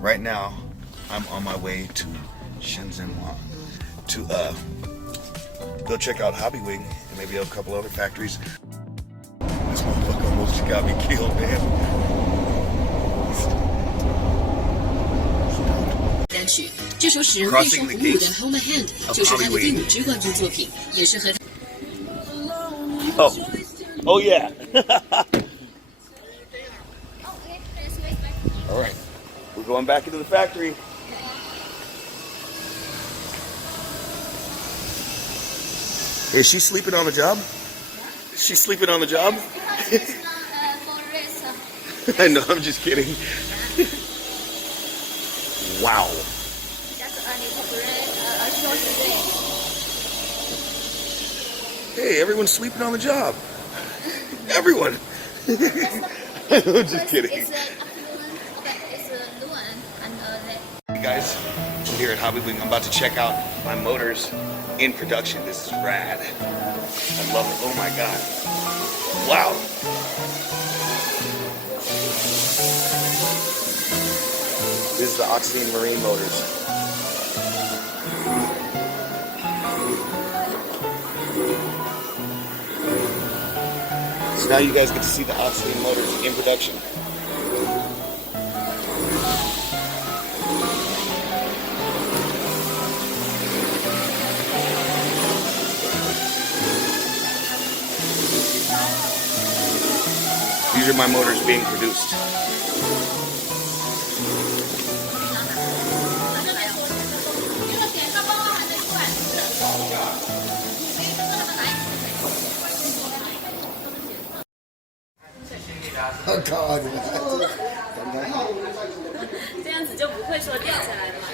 Right now, I'm on my way to Shenzhen to go check out Hobbywing and maybe a couple other factories. This motherfucker almost got me killed, man. 单曲，这首使人背上红舞的《Hold My Hand》就是他的第5支冠军作品，也是和。Oh yeah. All right, we're going back into the factory. Is she sleeping on the job? She's sleeping on the job? I know, I'm just kidding. Wow. Hey, everyone's sleeping on the job. Everyone. I'm just kidding. Hey guys, I'm here at Hobbywing. I'm about to check out my motors in production. This is rad. I love it. Oh my god. Wow. This is the Oxidean marine motors. So now you guys get to see the Oxidean motors in production. These are my motors being produced. Oh God! 这样子就不会说掉下来了嘛。